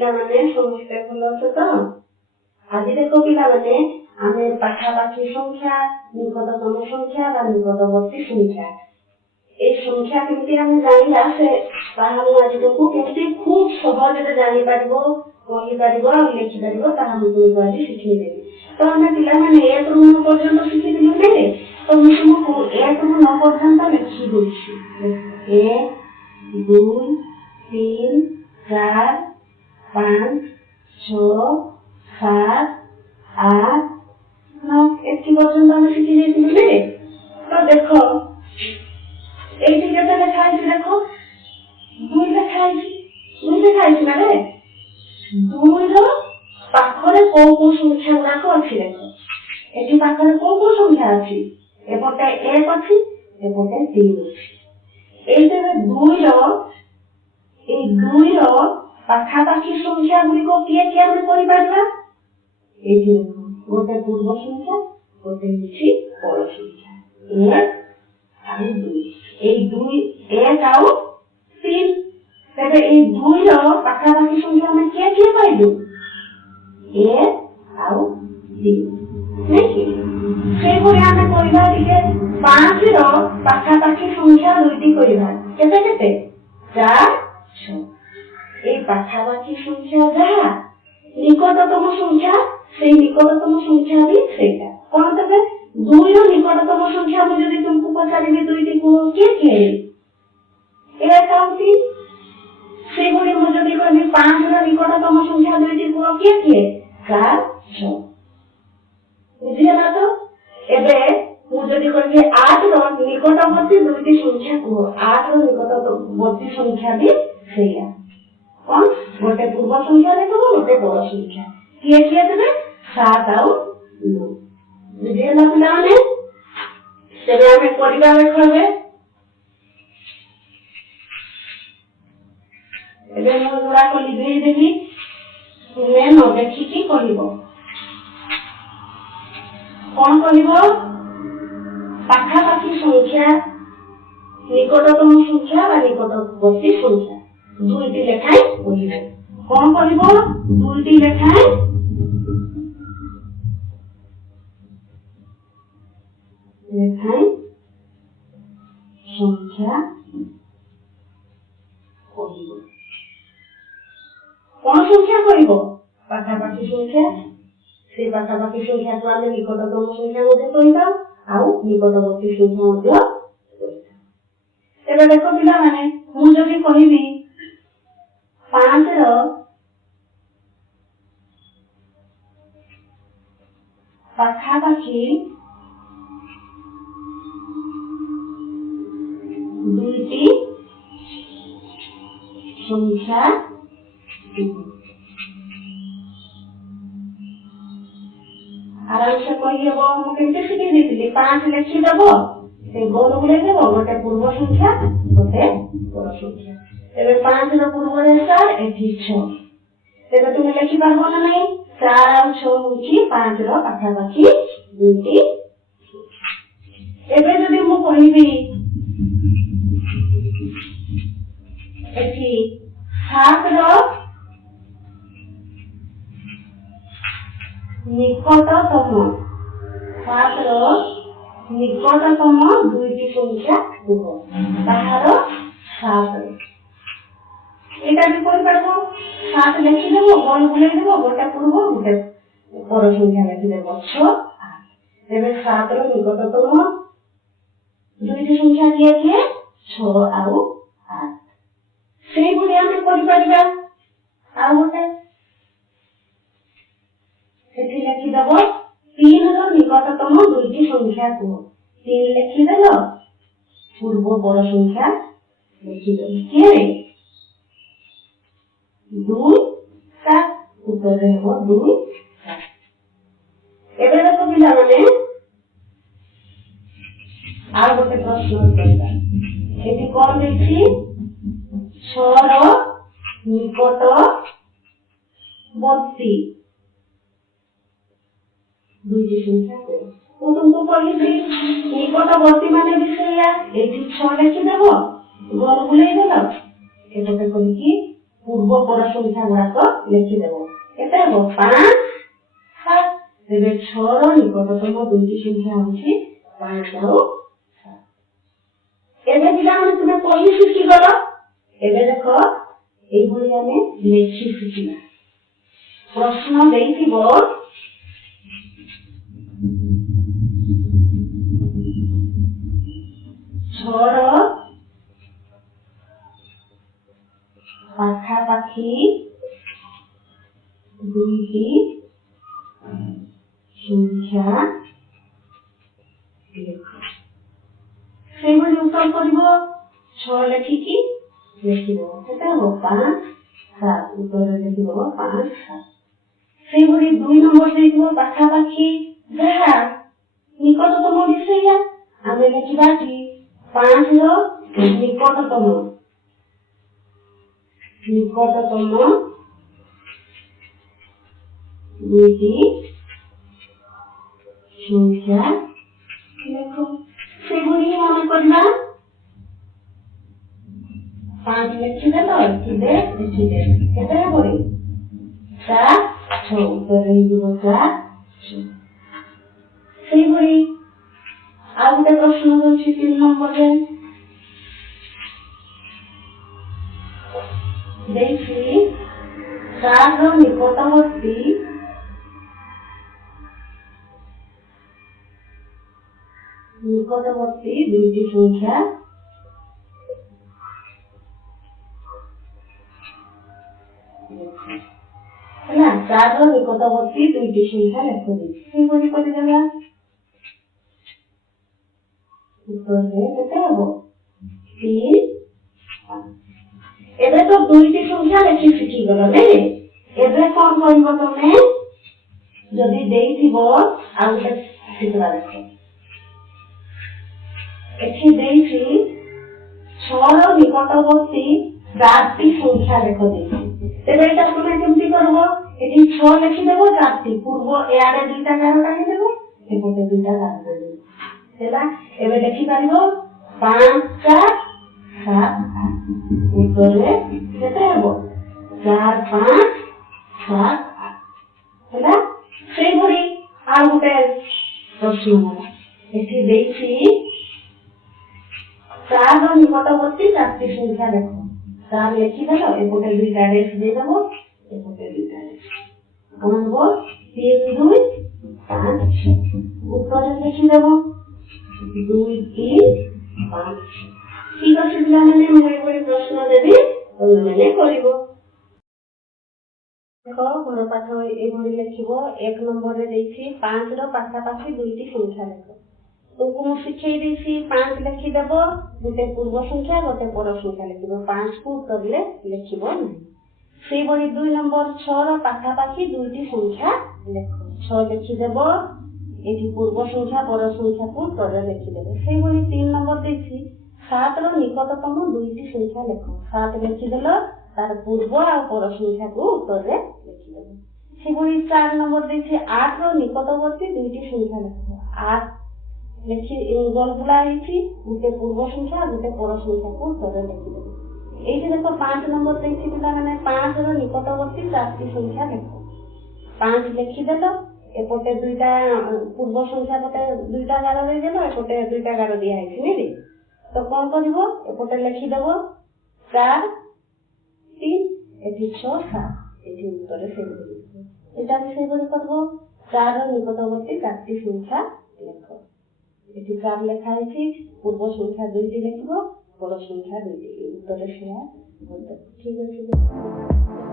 पिला माने समस्ते भल अछ तो आज देख पिला माने आमे पाखापाखी संख्या निकटतम संख्या बा निकटवर्ती संख्या ए संख्या केमती आमे जानिला से ताहा आज को केमती खूब सहज रे जानि पारबो कहि पारबो लिखि पारबो ताहा मुझे आज सिखै देबी तो आमे पिला माने 1 ରୁ 9 पर्यंत सिखि दिलु ने तो मैं तुमको 1 ରୁ 9 पर्यंत लिखि देछि 1 2 3 4 5 6 7 8 9 एति पर्यंत हम सिखि देथिलु ने तो देखो एति केते लेखा है देखो 2 लेखा है ना रे 2 रो पाखरे को संख्या गुडाक अछि देखो एति पाखरे को संख्या अछि एपटे 1 अछि एपटे 3 अछि एते 2 रो पाखापाखी संख्या गुडी को किए हम करि पारबा एति देखो गोटे पूर्व संख्या गोटे मिछि पर संख्या 1 और 2 ए 2 1 और 3 तबे ए 2 रो पाखापाखी संख्या में किए पाइलु 1 और 3 देखि से कोरे हमें करिबा दिके 5 रो पाखापाखी संख्या दुईटी करिबा केते 4 6 ए पाखापाखी संख्या जहा निकटतम संख्या से निकटतम संख्या भी सेटा कोन तबे 2 रो निकटतम संख्या में यदि तुमको पचारिबे दुईटी को के ए काउंटी से कोरे मो यदि कहबी 5 रो निकटतम संख्या दुईटी को के 4 6 बुझिला तो एबे मु जदी कहबी 8 रो निकटवर्ती दुईटी संख्या को 8 रो निकटवर्ती संख्या भी सेया कोन गोटे पूर्व संख्या देखो गोटे पर संख्या किए देबे 7 और 9 बुझिला पिला माने तेरे हमें परिवार देखबे एबे मु जोड़ा को लिखै देबी तुमे न देखि की कहिबो कोन कहिबो पाखापाखी संख्या निकटतम संख्या बा निकटवर्ती संख्या दुईटी लेखाय कहिबो कोन कहिबो दुईटी लेखाय संख्या कहिबो कोन संख्या कहिबो पाखापाखी संख्या से पाखापाखी संख्या को आमे निकटतम संख्या मध्ये कहिबा आ निकटवर्ती संख्या मध्ये कहिबा एबे देखो पिला माने मु जदी कहिबी 5 रो पाखापाखी दुईटी संख्या आराम से कहिबो मु केते सिखि देतिली 5 लिखि देबो से गोल गुले देबो गोटे पूर्व संख्या गोटे पर संख्या एबे 5 रो पूर्व रे 4 एथि 6 एबे तुम लिखि पाबो ना नहीं 4 और 6 होची 5 रो पाखापाखी दुईटी एबे जदी मु कहिबी एथि 7 रो निकटतम 7 रो निकटतम दुईटी संख्या हो ताहार 7 एटा भी कोन करबो 7 लिखि देबो गोल गुले देबो गोटे पूर्व गोटे पर संख्या लिखि देबो 6 8 एबे 7 रो निकटतम दुईटी संख्या किए 6 और 8 सेही गुडी हम करि परबा आ गोटे सेठी लिखि देबो 3 रो निकटतम दुईटी संख्या को 3 लिखि देलो पूर्व पर संख्या लिखि देलो के 2 7 उत्तर हेबो 2 7 एबे देखो पिला माने आ गोटे प्रश्न करबा एठी कोन देखि 6 रो निकटवर्ती दुईटी संख्या को मु तुमको कहिबी निकटवर्ती माने विषया एठी 6 लिखि देबो गोल गुले देलो एतके कहि कि पूर्व पर संख्या गुड़ाक लिखिदेव केते हबो 5 7 तेरे 6 रो निकटतम दुईटी संख्या होछि 5 और 7 एबे पिला हम तुमे पहि शिखि गलो एबे देखो एई भली हमें लेखि शिखिला प्रश्न देइथिबो 6 रो पाखापाखी दुईटी संख्या सेभली उत्तर करिबो 6 लेखिकी लिखिबो केते हो 5 7 उत्तर लिखिबो 5 7 सेभली 2 नंबर देइबो पाखापाखी जहा निकटतम विषय आमे लिखिबा कि 5 रो निकटतम दुईटी संख्या देखो सेभली हम करना 5 लिखिदे तो लिखिदे केते हबो 4 6 उत्तर हेइबो 4 सेभली आ गोटे प्रश्न होछि 3 नंबर रे देखी 4 रो निकटवर्ती दुईटी संख्या है 4 रो निकटवर्ती दुईटी संख्या लिखो दी कोनी कोनी देबा उत्तर है केते हबो 3 एबे तो दुईटी संख्या लिखि सिखि गलो ने एबे कोन करबो तमे जदी देइथिबो आ गोटे चित्र देखो एठी देइछि 6 रो निकटवर्ती 4टी संख्या लिखो देइछि एबे एटा तमे केमति करबो एठी 6 लिखि देबो 4टी पूर्व याडे दुईटा गारो काढि देबो एपटे दुईटा गारो काढि देबो हैला एबे लिखि पारिबो 5 4 7 उत्तर केते हबो 4 5 7 हैला सेई भरी आ गोटे प्रश्न एठी देइछि 4 रो निकटवर्ती 4टी संख्या लिखो 4 लिखि देलो एपटे दुईटा डेश दे देबो एपटे दुईटा डेश कोन हबो 3 2 5 उत्तर लिखि देबो 2 3 5 ठीक अछि पिला माने मैं एबे प्रश्न देबी तमे माने करिवो देखो घर पाठ एभली लिखिबो 1 नंबर रे देछि 5 रो पाखापाखी दुईटी संख्या लिखो तुमको मु सिखै देछि 5 लिखि देबो गोटे पूर्व संख्या गोटे पर संख्या लिखिबो 5 को उत्तर ले लिखिबो नै सेई बडी 2 नंबर 6 रो पाखापाखी दुईटी संख्या लिखो 6 लिखि देबो एठी पूर्व संख्या पर संख्या को उत्तर लिखि देबो सेई बडी 3 नंबर देछि 7 रो निकटतम दुईटी संख्या लिखो 7 लिखि देलो तार पूर्व आ पर संख्या को उत्तर रे लिखि देबो सेबोली 4 नंबर देछि 8 रो निकटवर्ती दुईटी संख्या लिखो 8 लिखि गोलबुला हेछि गोटे पूर्व संख्या गोटे पर संख्या को उत्तर रे लिखि देबो एठी देखो 5 नंबर देछि पिला माने 5 रो निकटवर्ती 4टी संख्या लिखो 5 लिखि देलो एपटे दुईटा पूर्व संख्या पटे दुईटा गारो दे देलो एपटे दुईटा गारो दिया हेछि नेबे तो कौन करिवो एपटे लिखि देबो 4 3 एठी 6 7 एठी उत्तर से लिखो एटा भी सेबरी करबो 4 रो निकटवर्ती 4टी संख्या लिखो एठी 4 लेखा हेछि पूर्व संख्या दुईटी लिखिबो पर संख्या दुईटी उत्तर से ठीक अछि।